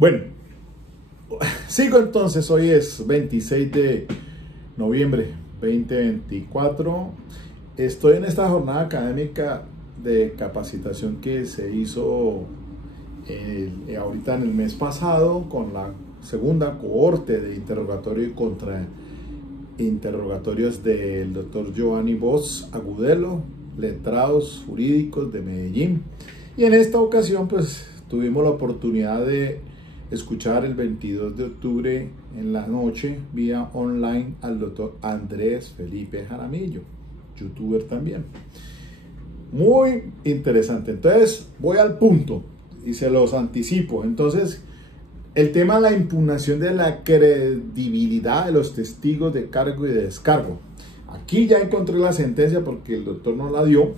Bueno, sigo entonces, hoy es 26 de noviembre 2024. Estoy en esta jornada académica de capacitación que se hizo ahorita en el mes pasado con la segunda cohorte de interrogatorio y contrainterrogatorios del doctor Giovanni Bosch Agudelo, letrados jurídicos de Medellín. Y en esta ocasión pues tuvimos la oportunidad de escuchar el 22 de octubre en la noche vía online al doctor Andrés Felipe Jaramillo, youtuber también. Muy interesante. Entonces voy al punto y se los anticipo. Entonces, el tema de la impugnación de la credibilidad de los testigos de cargo y de descargo. Aquí ya encontré la sentencia porque el doctor nos la dio.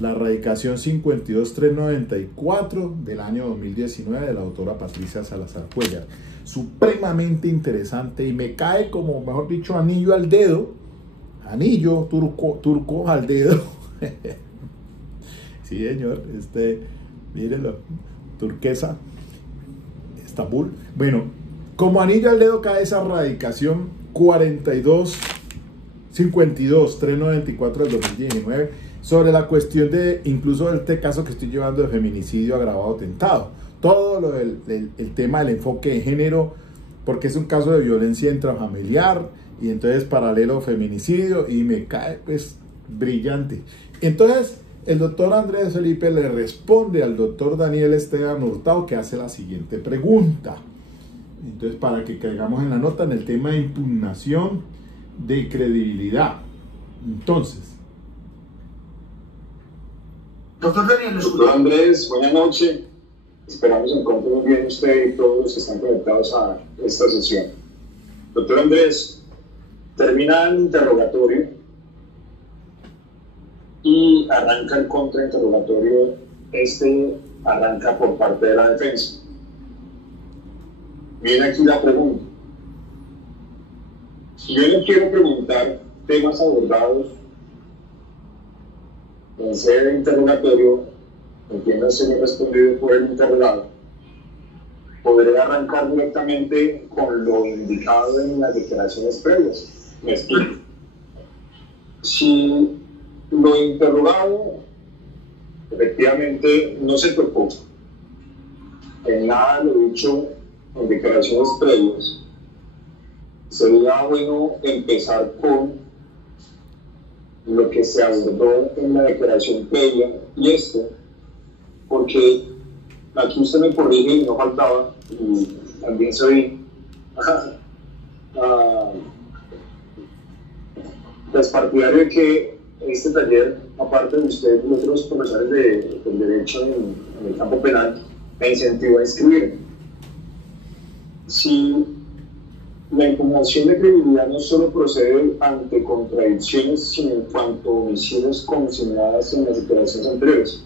La radicación 52394 del año 2019 de la doctora Patricia Salazar Cuellar. Supremamente interesante y me cae como, mejor dicho, anillo al dedo. Anillo turco al dedo. Sí, señor, mírenlo, turquesa, Estambul. Bueno, como anillo al dedo cae esa radicación 4252394 del 2019 sobre la cuestión de, incluso de este caso que estoy llevando de feminicidio agravado tentado. Todo lo del tema del enfoque de género, porque es un caso de violencia intrafamiliar y entonces paralelo feminicidio y me cae pues brillante. Entonces el doctor Andrés Felipe le responde al doctor Daniel Esteban Hurtado, que hace la siguiente pregunta. Entonces, para que caigamos en la nota en el tema de impugnación de credibilidad. Entonces, doctor Daniel, doctor Andrés, buenas noches. Esperamos se encuentre muy bien usted y todos los que están conectados a esta sesión. Doctor Andrés, termina el interrogatorio y arranca el contrainterrogatorio. Arranca por parte de la defensa. Viene aquí la pregunta. Si yo le quiero preguntar temas abordados en sede de interrogatorio, entiéndase bien respondido por el interrogado, podré arrancar directamente con lo indicado en las declaraciones previas. Me explico. Si lo interrogado efectivamente no se tocó en nada lo dicho en declaraciones previas, sería bueno empezar con lo que se abordó en la declaración previa, y esto porque aquí usted me corrige y no faltaba, y también soy partidario de que este taller, aparte de usted y otros profesores del derecho en el campo penal, me incentiva a escribir. Si la impugnación de credibilidad no solo procede ante contradicciones, sino en cuanto a omisiones consignadas en las declaraciones anteriores.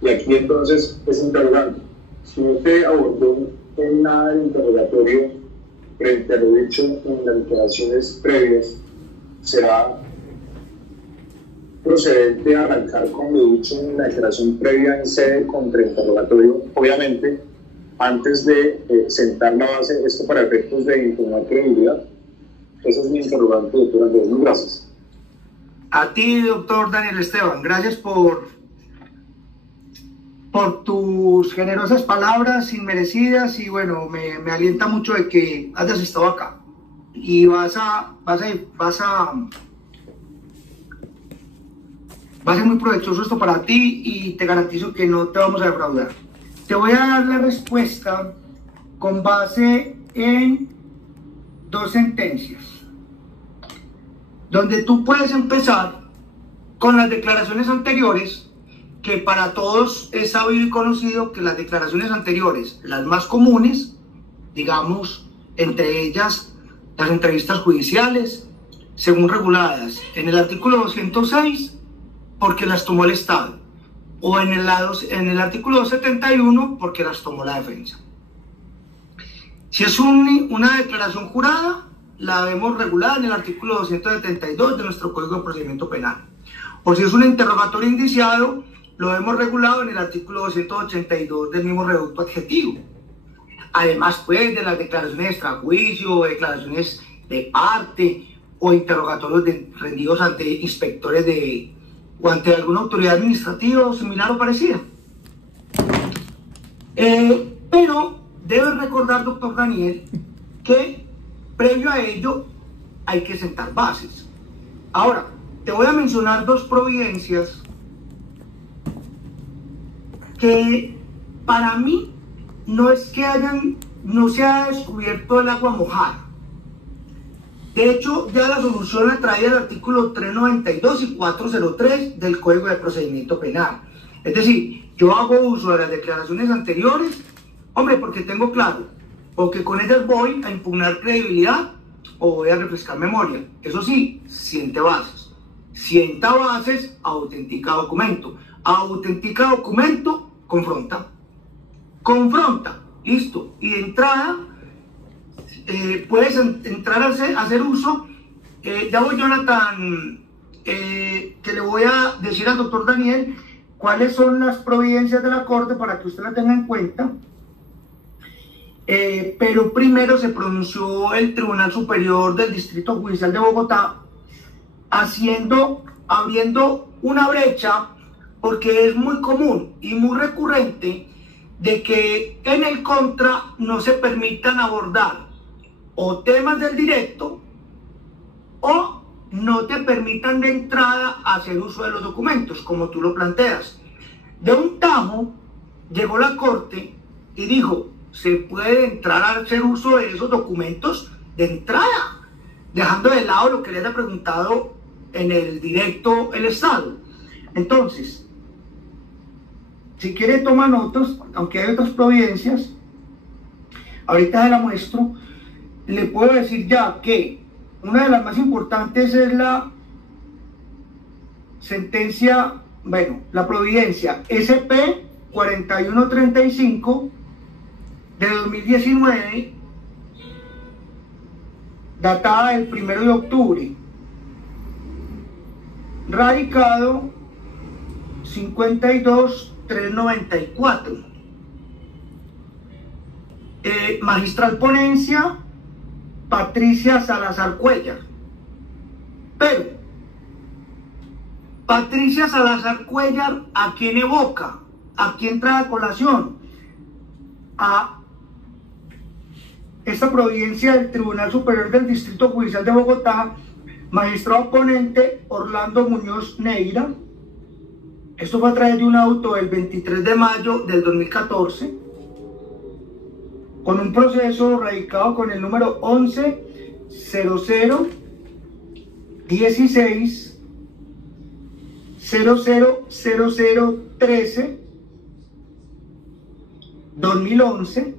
Y aquí entonces es interrogante. Si no se abordó en nada del interrogatorio frente a lo dicho en las declaraciones previas, será procedente a arrancar con lo dicho en la declaración previa en sede de contrainterrogatorio, obviamente, antes de sentar la base, esto para efectos de impugnar credibilidad. Ese es mi interrogante, doctor Andrés. Muchas gracias. A ti, doctor Daniel Esteban, gracias por tus generosas palabras inmerecidas, y bueno, me alienta mucho de que hayas estado acá y va a ser muy provechoso esto para ti, y te garantizo que no te vamos a defraudar. Te voy a dar la respuesta con base en dos sentencias, donde tú puedes empezar con las declaraciones anteriores, que para todos es sabido y conocido que las declaraciones anteriores, las más comunes, digamos, entre ellas las entrevistas judiciales, según reguladas en el artículo 206, porque las tomó el Estado, o en el artículo 271, porque las tomó la defensa. Si es una declaración jurada, la vemos regulada en el artículo 272 de nuestro Código de Procedimiento Penal. O si es un interrogatorio indiciado, lo hemos regulado en el artículo 282 del mismo reducto adjetivo. además pues de las declaraciones de extrajuicio, declaraciones de parte o interrogatorios rendidos ante inspectores o ante alguna autoridad administrativa o similar o parecida. Pero debe recordar, doctor Daniel, que previo a ello hay que sentar bases. Ahora, te voy a mencionar dos providencias que para mí no es que no se haya descubierto el agua mojada. De hecho, ya la solución la traía el artículo 392 y 403 del Código de Procedimiento Penal. Es decir, yo hago uso de las declaraciones anteriores, hombre, porque tengo claro, o que con ellas voy a impugnar credibilidad o voy a refrescar memoria. Eso sí, siente bases. Sienta bases, autentica documento. Autentica documento, confronta. Confronta, listo. Y de entrada, puedes entrar a hacer uso. Ya voy, Jonathan, que le voy a decir al doctor Daniel cuáles son las providencias de la Corte para que usted la tenga en cuenta. Pero primero se pronunció el Tribunal Superior del Distrito Judicial de Bogotá, abriendo una brecha, porque es muy común y muy recurrente de que en el contra no se permitan abordar o temas del directo o no te permitan de entrada hacer uso de los documentos, como tú lo planteas. De un tajo llegó la Corte y dijo: se puede entrar a hacer uso de esos documentos de entrada, dejando de lado lo que le haya preguntado en el directo el Estado. Entonces, si quiere toma notas, aunque hay otras providencias, ahorita se la muestro. Le puedo decir ya que una de las más importantes es la sentencia, la providencia SP 4135 de 2019, datada del 1 de octubre, radicado 52394. Magistral ponencia Patricia Salazar Cuellar. Pero Patricia Salazar Cuellar, ¿a quién evoca? ¿A quién trae a colación? A esta providencia del Tribunal Superior del Distrito Judicial de Bogotá, magistrado ponente Orlando Muñoz Neira. Esto fue a través de un auto del 23 de mayo del 2014, con un proceso radicado con el número 110016 000013 2011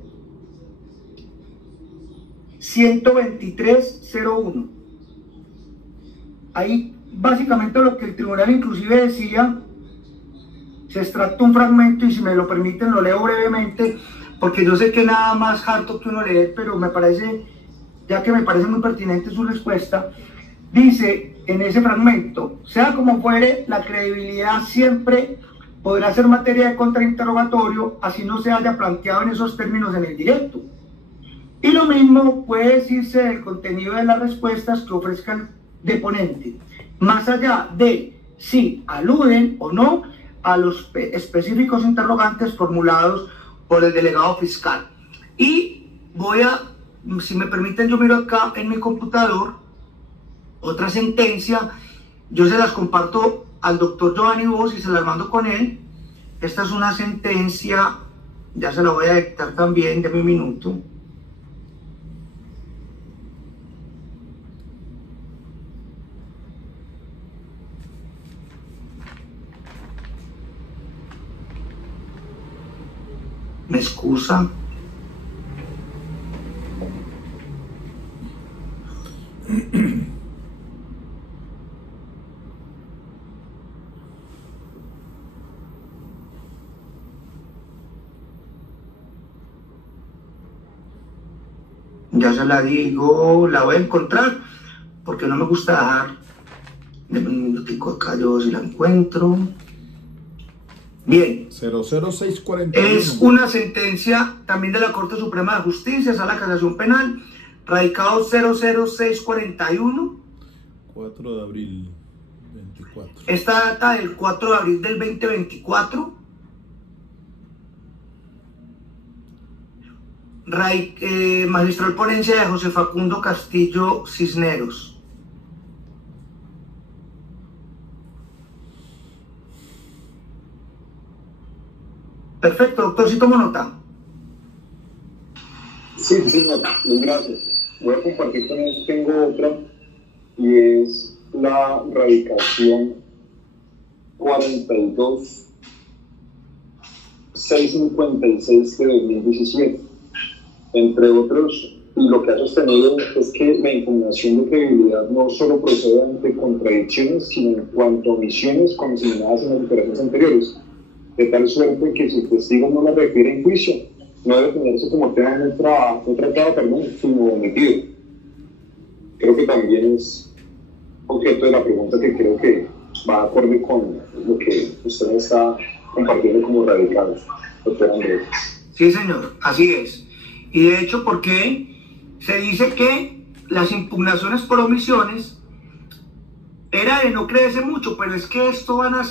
12301. Ahí básicamente lo que el tribunal inclusive decía, se extracta un fragmento y si me lo permiten lo leo brevemente, porque yo sé que nada más harto que uno leer, pero me parece, ya que me parece muy pertinente su respuesta. Dice en ese fragmento: sea como fuere, la credibilidad siempre podrá ser materia de contrainterrogatorio, así no se haya planteado en esos términos en el directo. Y lo mismo puede decirse del contenido de las respuestas que ofrezcan de ponente, más allá de si aluden o no a los específicos interrogantes formulados por el delegado fiscal. Y voy a, si me permiten, yo miro acá en mi computador otra sentencia, yo se las comparto al doctor Giovanni Bosch y se las mando con él. Esta es una sentencia, ya se la voy a dictar también, de un minuto. ¿Me excusa? Ya se la digo, la voy a encontrar, porque no me gusta dejar. Deme un minutico acá, yo si la encuentro. Bien. 00641. Es una sentencia también de la Corte Suprema de Justicia, Sala de Casación Penal, radicado 00641. 4 de abril 24. Esta data del 4 de abril del 2024. Magistral ponencia de José Facundo Castillo Cisneros. Perfecto, doctor, sí tomo nota. Sí, señor, gracias. Voy a compartir con él, tengo otra, y es la radicación 42-656 de 2017. Entre otros, lo que ha sostenido es que la impugnación de credibilidad no solo procede ante contradicciones, sino en cuanto a omisiones consignadas en las declaraciones anteriores, de tal suerte que si el testigo no la refiere en juicio, no debe tenerse como tema no tratado, sino omitido. Creo que también es objeto de la pregunta que creo que va acorde con lo que usted me está compartiendo como radical, doctor Andrés. Sí, señor, así es. Y de hecho, porque se dice que las impugnaciones por omisiones era de no creerse mucho, pero es que esto ha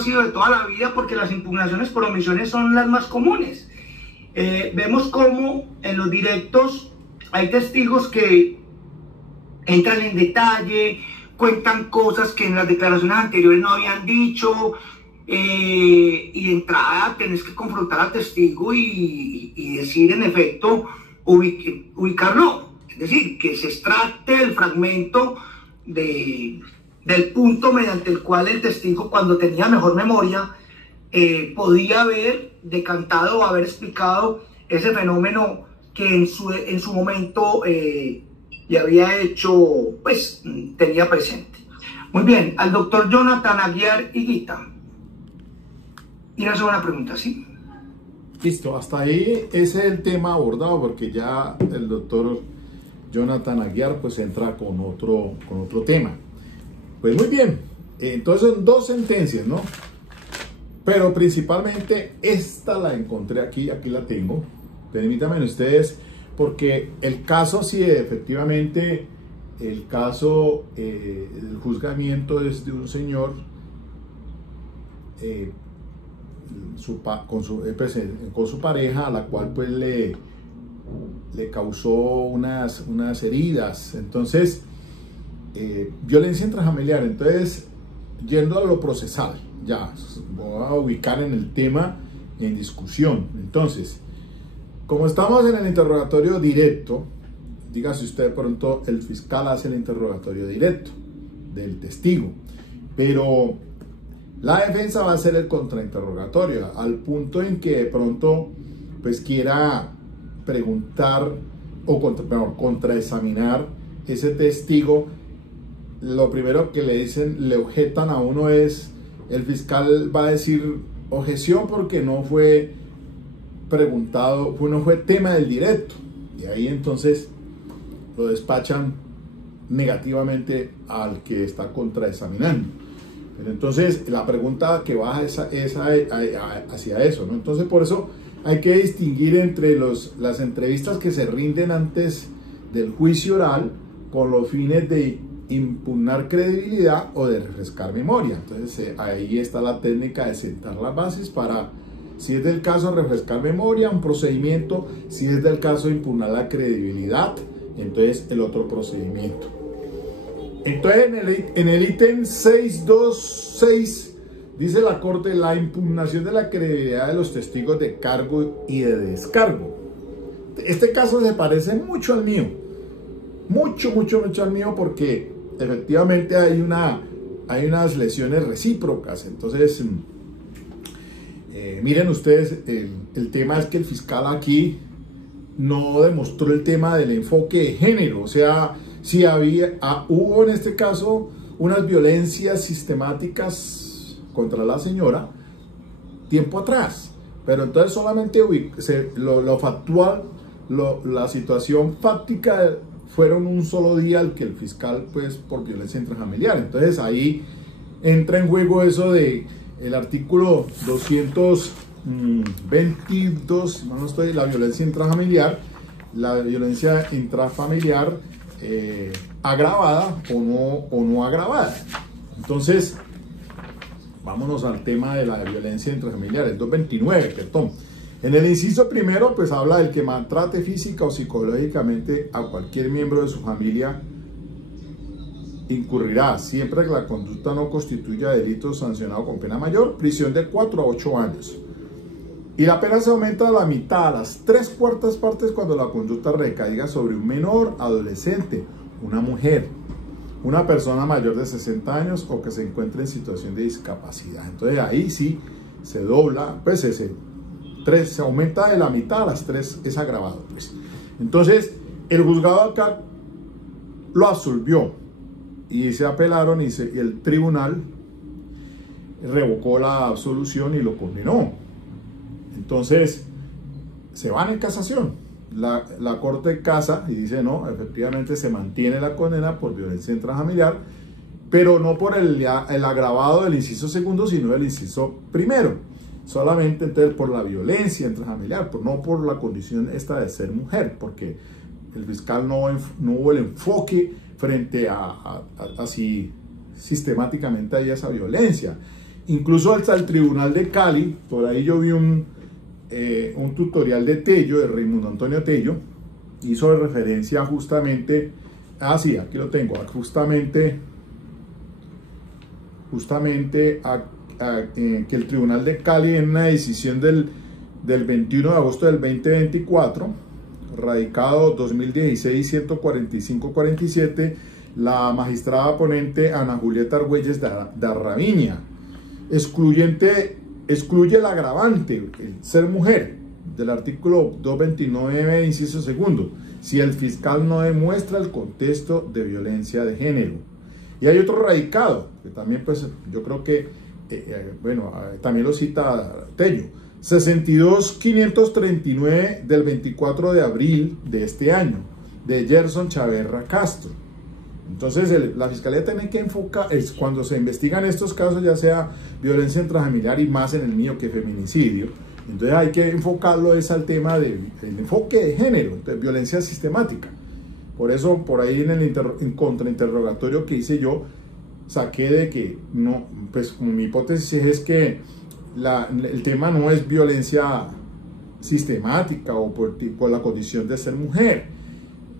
sido de toda la vida, porque las impugnaciones por omisiones son las más comunes. Vemos cómo en los directos hay testigos que entran en detalle, cuentan cosas que en las declaraciones anteriores no habían dicho, y de entrada tenés que confrontar al testigo y decir en efecto, ubicarlo, es decir, que se extracte el fragmento del punto mediante el cual el testigo, cuando tenía mejor memoria, podía haber decantado o haber explicado ese fenómeno que en su momento le había hecho, pues tenía presente. Muy bien, al doctor Jonathan Aguiar Higuita. Y una segunda pregunta, ¿sí? Listo, hasta ahí ese es el tema abordado, porque ya el doctor Jonathan Aguiar pues entra con otro tema. Pues muy bien, entonces son dos sentencias, ¿no? Pero principalmente esta la encontré aquí la tengo. Permítanme ustedes, porque el caso, sí, efectivamente, el caso, el juzgamiento es de un señor con su pareja, a la cual pues le causó unas heridas. Entonces, violencia intrafamiliar. Entonces, yendo a lo procesal, ya voy a ubicar en el tema en discusión. Entonces, como estamos en el interrogatorio directo, dígase usted de pronto, el fiscal hace el interrogatorio directo del testigo, pero la defensa va a hacer el contrainterrogatorio, al punto en que de pronto pues quiera preguntar o contraexaminar ese testigo. Lo primero que le dicen, le objetan a uno es, el fiscal va a decir objeción porque no fue preguntado, no fue tema del directo, y ahí entonces lo despachan negativamente al que está contraexaminando. Pero entonces la pregunta que va es hacia eso, ¿no? Entonces por eso hay que distinguir entre las entrevistas que se rinden antes del juicio oral con los fines de impugnar credibilidad o de refrescar memoria. Entonces ahí está la técnica de sentar las bases para, si es del caso refrescar memoria, un procedimiento; si es del caso impugnar la credibilidad, entonces el otro procedimiento. Entonces en el ítem 626 dice la Corte: la impugnación de la credibilidad de los testigos de cargo y de descargo. Este caso se parece mucho al mío, mucho al mío, porque efectivamente hay unas lesiones recíprocas. Entonces miren ustedes, el tema es que el fiscal aquí no demostró el tema del enfoque de género. O sea, si hubo en este caso unas violencias sistemáticas contra la señora tiempo atrás, pero entonces solamente lo factual, la situación fáctica fueron un solo día al que el fiscal, pues, por violencia intrafamiliar. Entonces ahí entra en juego eso de el artículo 222, la violencia intrafamiliar, agravada o no agravada. Entonces, vámonos al tema de la violencia intrafamiliar, el 229, perdón. En el inciso primero, pues habla del que maltrate física o psicológicamente a cualquier miembro de su familia incurrirá, siempre que la conducta no constituya delito sancionado con pena mayor, prisión de 4 a 8 años. Y la pena se aumenta a la mitad, a las 3/4 partes, cuando la conducta recaiga sobre un menor, adolescente, una mujer, una persona mayor de 60 años o que se encuentre en situación de discapacidad. Entonces ahí sí se dobla, pues se aumenta de la mitad a las 3, es agravado, pues. Entonces el juzgado acá lo absolvió y se apelaron y el tribunal revocó la absolución y lo condenó. Entonces se van en casación. La corte casa y dice no, efectivamente se mantiene la condena por violencia intrafamiliar, pero no por el agravado del inciso segundo, sino del inciso primero. Solamente entonces por la violencia intrafamiliar, no por la condición esta de ser mujer, porque el fiscal no hubo el enfoque frente a así sistemáticamente a esa violencia. Incluso hasta el tribunal de Cali, por ahí yo vi un tutorial de Tello, de Raimundo Antonio Tello, hizo referencia justamente, sí, aquí lo tengo, justamente a que el tribunal de Cali, en una decisión del 21 de agosto del 2024, radicado 2016-145-47, la magistrada ponente Ana Julieta Argüelles de Arraviña excluye el agravante, el ser mujer, del artículo 229, inciso segundo, si el fiscal no demuestra el contexto de violencia de género. Y hay otro radicado, que también pues yo creo que también lo cita Tello, 62.539 del 24 de abril de este año, de Gerson Chaverra Castro. Entonces la fiscalía tiene que enfocar, cuando se investigan estos casos, ya sea violencia intrafamiliar y más en el mío que feminicidio, entonces hay que enfocarlo al tema del enfoque de género, entonces, violencia sistemática. Por eso, por ahí en el contrainterrogatorio que hice yo, saqué de que no, pues mi hipótesis es que el tema no es violencia sistemática o por la condición de ser mujer.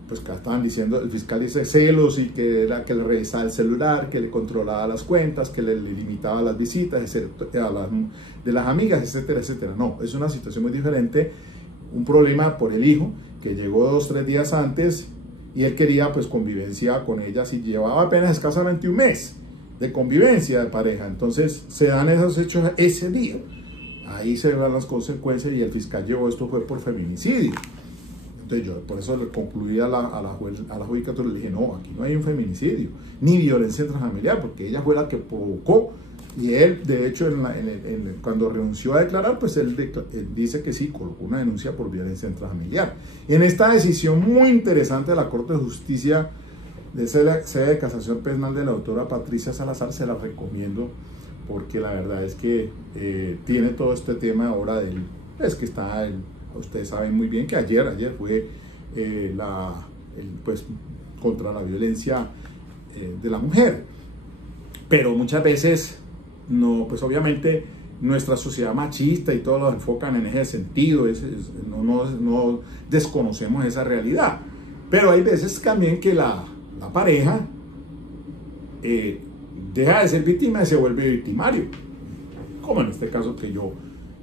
Pues que estaban diciendo, el fiscal dice celos y que le revisaba el celular, que le controlaba las cuentas, que le limitaba las visitas de las amigas, etcétera, etcétera. No, es una situación muy diferente, un problema por el hijo que llegó 2 o 3 días antes y él quería pues convivencia con ella, si llevaba apenas escasamente un mes de convivencia de pareja. Entonces se dan esos hechos ese día, ahí se dan las consecuencias y el fiscal llevó esto fue por feminicidio. Entonces yo por eso le concluí a la judicatura, le dije no, aquí no hay un feminicidio ni violencia intrafamiliar, porque ella fue la que provocó. Y él, de hecho, cuando renunció a declarar, pues él dice que sí, colocó una denuncia por violencia intrafamiliar. En esta decisión muy interesante de la Corte de Justicia de sede de casación penal de la autora Patricia Salazar, se la recomiendo, porque la verdad es que tiene todo este tema ahora es que está, ustedes saben muy bien que ayer fue pues contra la violencia de la mujer, pero muchas veces no, pues obviamente nuestra sociedad machista y todo lo enfocan en ese sentido, no desconocemos esa realidad, pero hay veces también que la pareja deja de ser víctima y se vuelve victimario, como en este caso que yo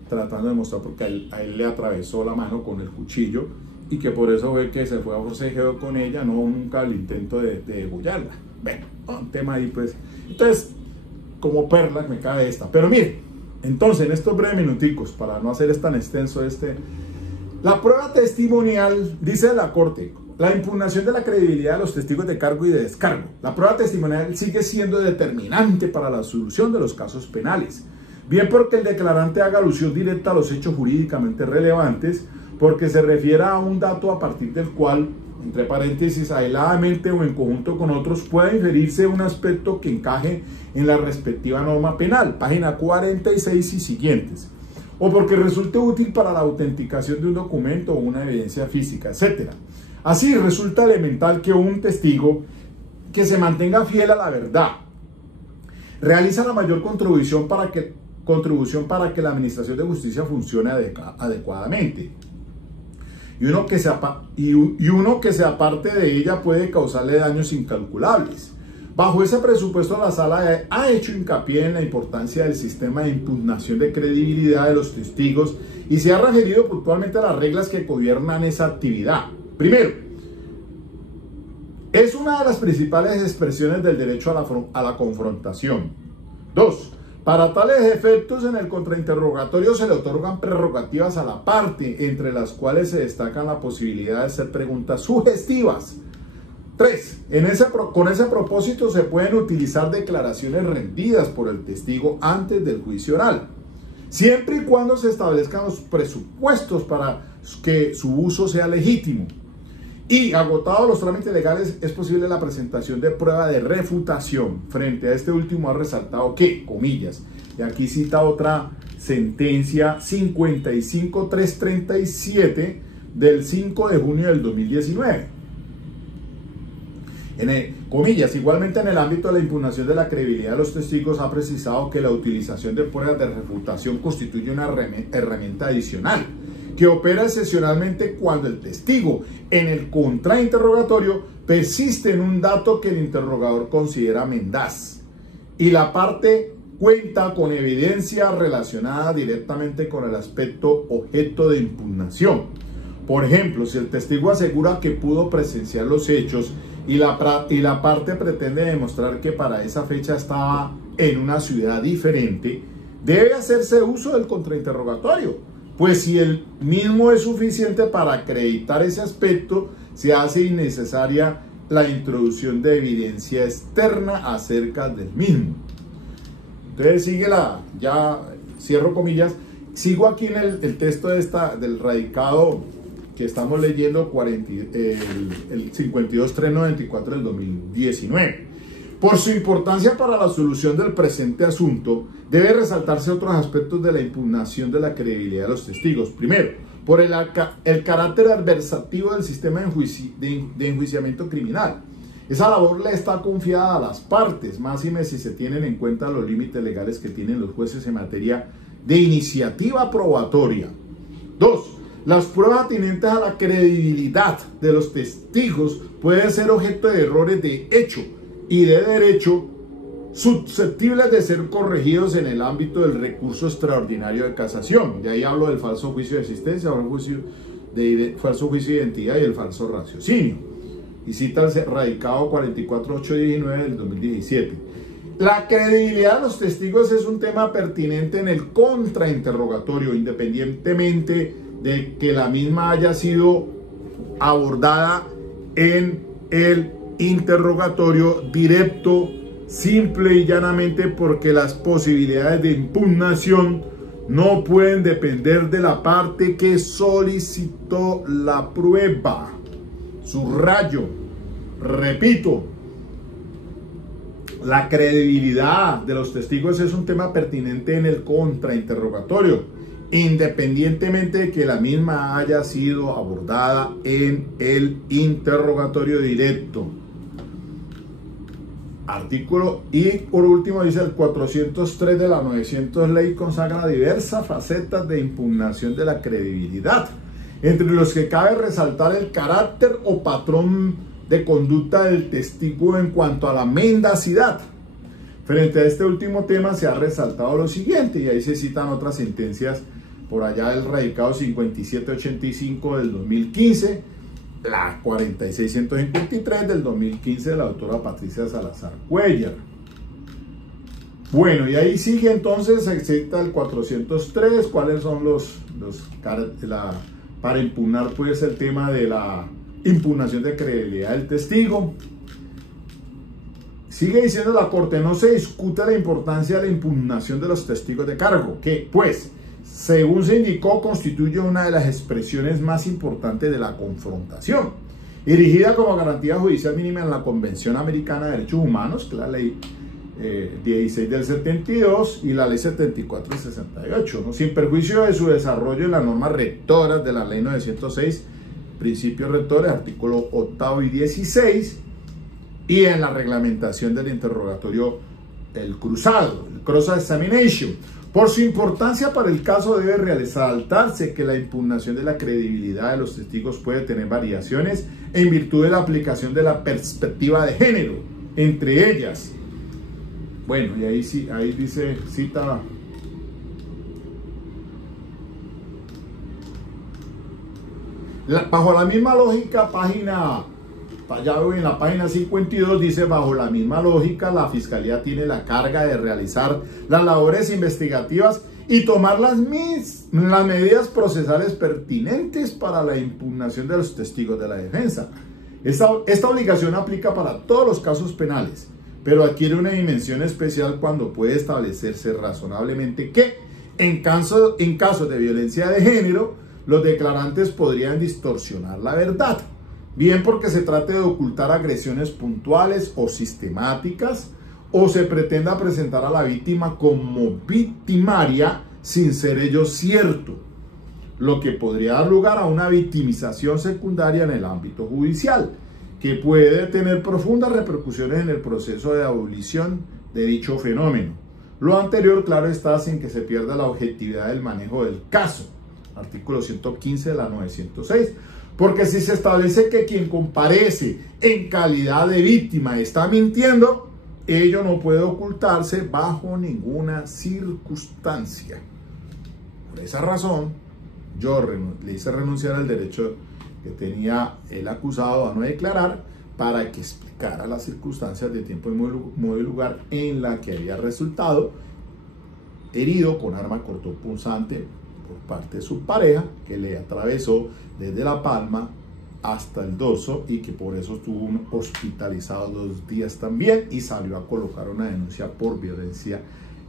tratando de mostrar, porque a él le atravesó la mano con el cuchillo y que por eso fue que se fue a forcejeo con ella, no nunca el intento de degollarla. Bueno, un tema ahí pues. Entonces, como perla me cae esta. Pero miren, entonces en estos breves minuticos, para no hacer tan extenso la prueba testimonial, dice la Corte, la impugnación de la credibilidad de los testigos de cargo y de descargo. La prueba testimonial sigue siendo determinante para la solución de los casos penales. Bien porque el declarante haga alusión directa a los hechos jurídicamente relevantes, porque se refiere a un dato a partir del cual entre paréntesis, aisladamente o en conjunto con otros, pueda inferirse un aspecto que encaje en la respectiva norma penal, página 46 y siguientes, o porque resulte útil para la autenticación de un documento o una evidencia física, etc. Así, resulta elemental que un testigo que se mantenga fiel a la verdad realiza la mayor contribución para que la administración de justicia funcione adecuadamente. Y uno que se aparte de ella puede causarle daños incalculables. Bajo ese presupuesto, la sala ha hecho hincapié en la importancia del sistema de impugnación de credibilidad de los testigos y se ha referido puntualmente a las reglas que gobiernan esa actividad. Primero, es una de las principales expresiones del derecho a la confrontación. 2. Para tales efectos, en el contrainterrogatorio se le otorgan prerrogativas a la parte, entre las cuales se destacan la posibilidad de hacer preguntas sugestivas. 3. Con ese propósito se pueden utilizar declaraciones rendidas por el testigo antes del juicio oral, siempre y cuando se establezcan los presupuestos para que su uso sea legítimo. Y agotados los trámites legales, es posible la presentación de prueba de refutación. Frente a este último ha resaltado que, comillas, y aquí cita otra sentencia 55337 del 5 de junio del 2019. Comillas, igualmente en el ámbito de la impugnación de la credibilidad de los testigos ha precisado que la utilización de pruebas de refutación constituye una herramienta adicional que opera excepcionalmente cuando el testigo en el contrainterrogatorio persiste en un dato que el interrogador considera mendaz y la parte cuenta con evidencia relacionada directamente con el aspecto objeto de impugnación. Por ejemplo, si el testigo asegura que pudo presenciar los hechos y la parte pretende demostrar que para esa fecha estaba en una ciudad diferente, debe hacerse uso del contrainterrogatorio. Pues si el mismo es suficiente para acreditar ese aspecto, se hace innecesaria la introducción de evidencia externa acerca del mismo. Entonces sigue ya cierro comillas, sigo aquí en el texto del radicado que estamos leyendo, el 52394 del 2019. Por su importancia para la solución del presente asunto, debe resaltarse otros aspectos de la impugnación de la credibilidad de los testigos. Primero, por el carácter adversativo del sistema de enjuiciamiento criminal. Esa labor le está confiada a las partes, máxime si se tienen en cuenta los límites legales que tienen los jueces en materia de iniciativa probatoria. 2. Las pruebas atinentes a la credibilidad de los testigos pueden ser objeto de errores de hecho y de derecho susceptibles de ser corregidos en el ámbito del recurso extraordinario de casación. De ahí hablo del falso juicio de existencia, falso juicio de identidad y el falso raciocinio. Y cita el radicado 44819 del 2017. La credibilidad de los testigos es un tema pertinente en el contrainterrogatorio, independientemente de que la misma haya sido abordada en el interrogatorio directo, simple y llanamente porque las posibilidades de impugnación no pueden depender de la parte que solicitó la prueba. Subrayo, repito, la credibilidad de los testigos es un tema pertinente en el contrainterrogatorio, independientemente de que la misma haya sido abordada en el interrogatorio directo. Artículo, y por último dice el 403 de la 900 ley consagra diversas facetas de impugnación de la credibilidad, entre los que cabe resaltar el carácter o patrón de conducta del testigo en cuanto a la mendacidad. Frente a este último tema se ha resaltado lo siguiente, y ahí se citan otras sentencias por allá del radicado 5785 del 2015, la 4653 del 2015 de la autora Patricia Salazar Cuellar. Bueno, y ahí sigue entonces, se cita el 403, cuáles son para impugnar pues el tema de la impugnación de credibilidad del testigo. Sigue diciendo la Corte, no se discute la importancia de la impugnación de los testigos de cargo, que pues, según se indicó, constituye una de las expresiones más importantes de la confrontación erigida como garantía judicial mínima en la Convención Americana de Derechos Humanos, que es la ley 16 del 72 y la ley 74 del 68, ¿no? Sin perjuicio de su desarrollo en las normas rectoras de la ley 906, principios rectores, artículo 8 y 16, y en la reglamentación del interrogatorio, el cruzado, el cross-examination. Por su importancia para el caso debe resaltarse que la impugnación de la credibilidad de los testigos puede tener variaciones en virtud de la aplicación de la perspectiva de género, entre ellas. Bueno, y ahí sí, ahí dice, cita bajo la misma lógica, ya veo en la página 52, dice, bajo la misma lógica, la Fiscalía tiene la carga de realizar las labores investigativas y tomar las medidas procesales pertinentes para la impugnación de los testigos de la defensa. Esta obligación aplica para todos los casos penales, pero adquiere una dimensión especial cuando puede establecerse razonablemente que, en caso de violencia de género, los declarantes podrían distorsionar la verdad, bien porque se trate de ocultar agresiones puntuales o sistemáticas, o se pretenda presentar a la víctima como victimaria sin ser ello cierto, lo que podría dar lugar a una victimización secundaria en el ámbito judicial, que puede tener profundas repercusiones en el proceso de abolición de dicho fenómeno. Lo anterior, claro está, sin que se pierda la objetividad del manejo del caso. Artículo 115 de la 906. Porque si se establece que quien comparece en calidad de víctima está mintiendo, ello no puede ocultarse bajo ninguna circunstancia. Por esa razón, yo le hice renunciar al derecho que tenía el acusado a no declarar para que explicara las circunstancias de tiempo y modo y lugar en la que había resultado herido con arma cortopunzante por parte de su pareja, que le atravesó desde la palma hasta el dorso y que por eso estuvo hospitalizado 2 días también y salió a colocar una denuncia por violencia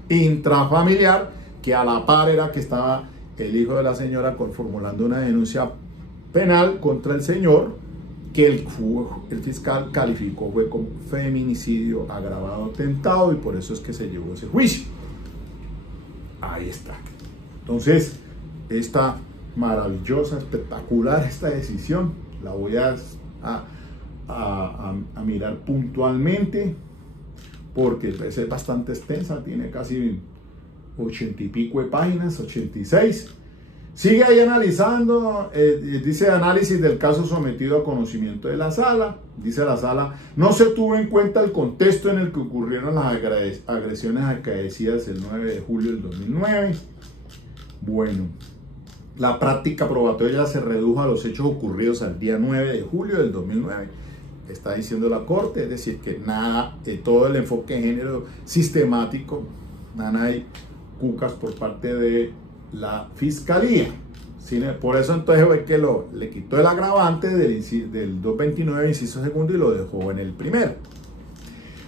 intrafamiliar, que a la par era que estaba el hijo de la señora formulando una denuncia penal contra el señor, que el fiscal calificó fue como feminicidio agravado tentado, y por eso es que se llevó ese juicio. Ahí está. Entonces, esta maravillosa, espectacular esta decisión, la voy a mirar puntualmente, porque es bastante extensa, tiene casi 80 y pico de páginas, 86. Sigue ahí analizando, dice análisis del caso sometido a conocimiento de la sala. Dice la sala, no se tuvo en cuenta el contexto en el que ocurrieron las agresiones acaecidas el 9 de julio del 2009. Bueno, la práctica probatoria se redujo a los hechos ocurridos al día 9 de julio del 2009. Está diciendo la Corte, es decir, que nada, todo el enfoque de género sistemático, nada hay cucas por parte de la Fiscalía. Por eso entonces fue que le quitó el agravante del 229 inciso segundo y lo dejó en el primero.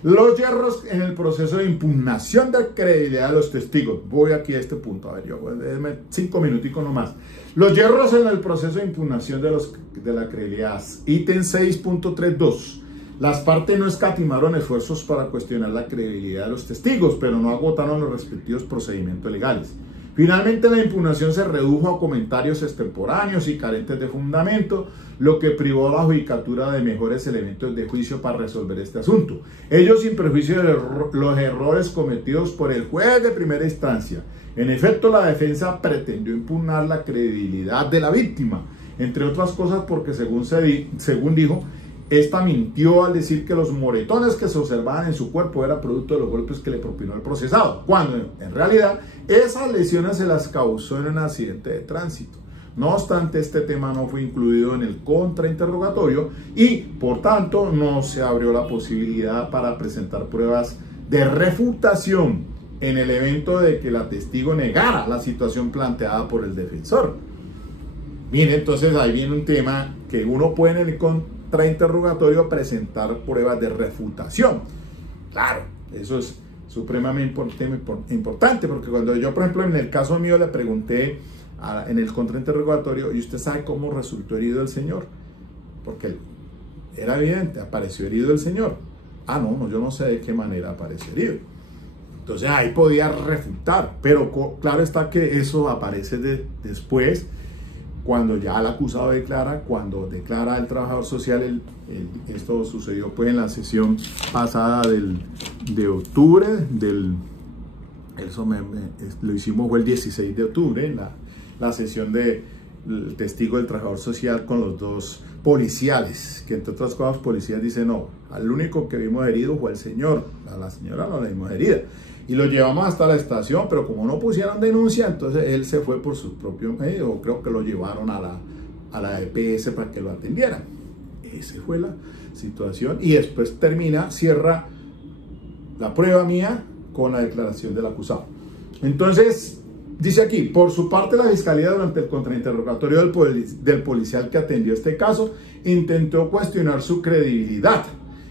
Los yerros en el proceso de impugnación de credibilidad de los testigos. Voy aquí a este punto, a ver, déjenme 5 minuticos nomás. Los yerros en el proceso de impugnación de la credibilidad. Ítem 6.32. Las partes no escatimaron esfuerzos para cuestionar la credibilidad de los testigos, pero no agotaron los respectivos procedimientos legales. Finalmente, la impugnación se redujo a comentarios extemporáneos y carentes de fundamento, lo que privó a la judicatura de mejores elementos de juicio para resolver este asunto. Ello sin perjuicio de los errores cometidos por el juez de primera instancia. En efecto, la defensa pretendió impugnar la credibilidad de la víctima, entre otras cosas porque, según dijo, esta mintió al decir que los moretones que se observaban en su cuerpo eran producto de los golpes que le propinó el procesado, cuando en realidad esas lesiones se las causó en un accidente de tránsito. No obstante, este tema no fue incluido en el contrainterrogatorio y, por tanto, no se abrió la posibilidad para presentar pruebas de refutación en el evento de que la testigo negara la situación planteada por el defensor. Miren, entonces ahí viene un tema que uno puede en el contrainterrogatorio presentar pruebas de refutación. Claro, eso es supremamente importante, porque cuando yo, por ejemplo, en el caso mío le pregunté en el contrainterrogatorio, ¿y usted sabe cómo resultó herido el señor? Porque era evidente, apareció herido el señor. Ah, no, yo no sé de qué manera apareció herido. Entonces ahí podía refutar, pero claro está que eso aparece después, cuando ya el acusado declara, cuando declara el trabajador social. Esto sucedió pues en la sesión pasada de octubre, lo hicimos fue el 16 de octubre, la sesión del testigo del trabajador social con los dos policiales, que entre otras cosas policías dicen, no, al único que vimos herido fue el señor, a la señora no la vimos herida, y lo llevamos hasta la estación, pero como no pusieron denuncia, entonces él se fue por sus propios medios, o creo que lo llevaron a la EPS para que lo atendieran. Esa fue la situación, y después cierra la prueba mía con la declaración del acusado. Entonces, dice aquí, por su parte la Fiscalía durante el contrainterrogatorio del policial que atendió este caso, intentó cuestionar su credibilidad.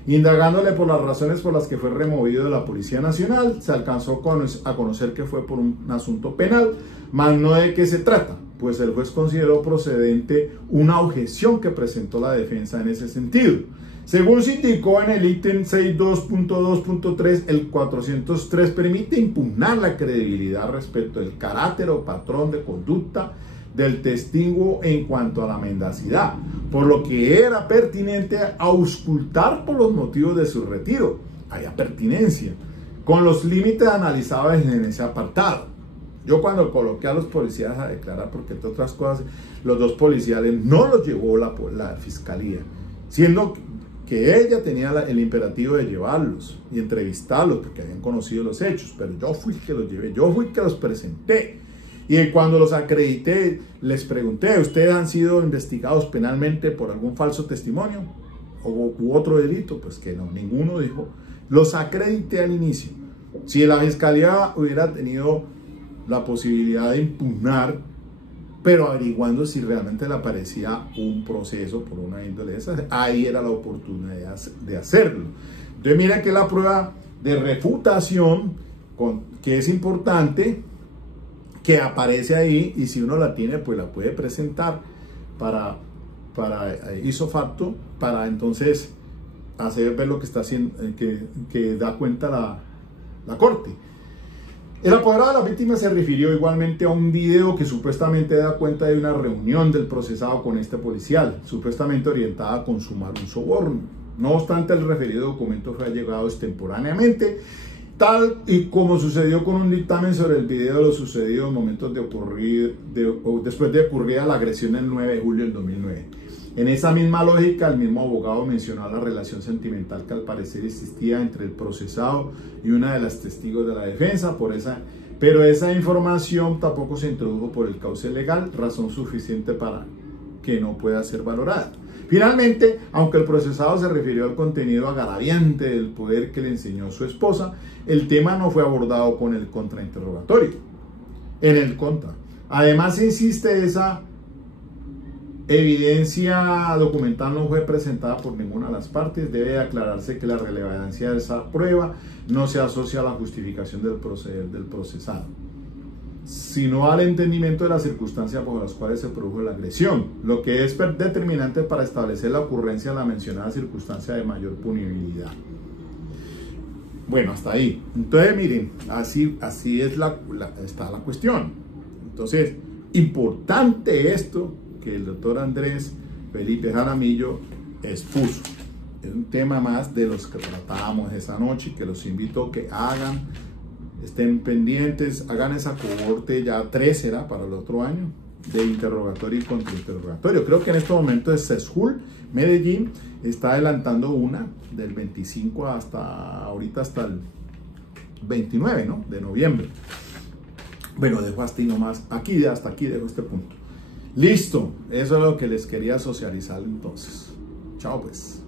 Indagándole por las razones por las que fue removido de la Policía Nacional, se alcanzó a conocer que fue por un asunto penal, mas no de qué se trata, pues el juez consideró procedente una objeción que presentó la defensa en ese sentido. Según se indicó en el ítem 62.2.3, el 403 permite impugnar la credibilidad respecto del carácter o patrón de conducta del testigo en cuanto a la mendacidad, por lo que era pertinente auscultar por los motivos de su retiro. Había pertinencia, con los límites analizados en ese apartado. Yo cuando coloqué a los policías a declarar, porque entre otras cosas, los dos policiales no los llevó la fiscalía, siendo que ella tenía el imperativo de llevarlos y entrevistarlos porque habían conocido los hechos, pero yo fui el que los llevé, yo fui el que los presenté. Y cuando los acredité, les pregunté, ¿ustedes han sido investigados penalmente por algún falso testimonio u otro delito? Pues que no, ninguno dijo. Los acredité al inicio. Si la fiscalía hubiera tenido la posibilidad de impugnar, pero averiguando si realmente le aparecía un proceso por una índole de esas, ahí era la oportunidad de hacerlo. Entonces mira que la prueba de refutación, que es importante, que aparece ahí, y si uno la tiene, pues la puede presentar para ipso facto, para entonces hacer ver lo que está haciendo, que da cuenta la corte. El apoderado de la víctima se refirió igualmente a un video que supuestamente da cuenta de una reunión del procesado con este policial, supuestamente orientada a consumar un soborno. No obstante, el referido documento fue allegado extemporáneamente, tal y como sucedió con un dictamen sobre el video de lo sucedido en momentos después de ocurrir la agresión el 9 de julio del 2009. En esa misma lógica, el mismo abogado mencionó la relación sentimental que al parecer existía entre el procesado y una de las testigos de la defensa, pero esa información tampoco se introdujo por el cauce legal, razón suficiente para que no pueda ser valorada. Finalmente, aunque el procesado se refirió al contenido agraviante del poder que le enseñó su esposa, el tema no fue abordado con el contrainterrogatorio. En el contra. Además, insiste, esa evidencia documental no fue presentada por ninguna de las partes. Debe aclararse que la relevancia de esa prueba no se asocia a la justificación del proceder del procesado, sino al entendimiento de las circunstancias por las cuales se produjo la agresión, lo que es determinante para establecer la ocurrencia de la mencionada circunstancia de mayor punibilidad. Bueno, hasta ahí. Entonces, miren, así está la cuestión. Entonces, importante esto que el doctor Andrés Felipe Jaramillo expuso. Es un tema más de los que tratábamos esa noche, que los invito a que hagan, estén pendientes, hagan esa cohorte, ya 3 será para el otro año, de interrogatorio y contrainterrogatorio. Creo que en este momento es CESJUL Medellín está adelantando una del 25 hasta ahorita, hasta el 29, ¿no?, de noviembre. Bueno, dejo hasta ahí nomás, hasta aquí dejo este punto. Listo, eso es lo que les quería socializar entonces. Chao pues.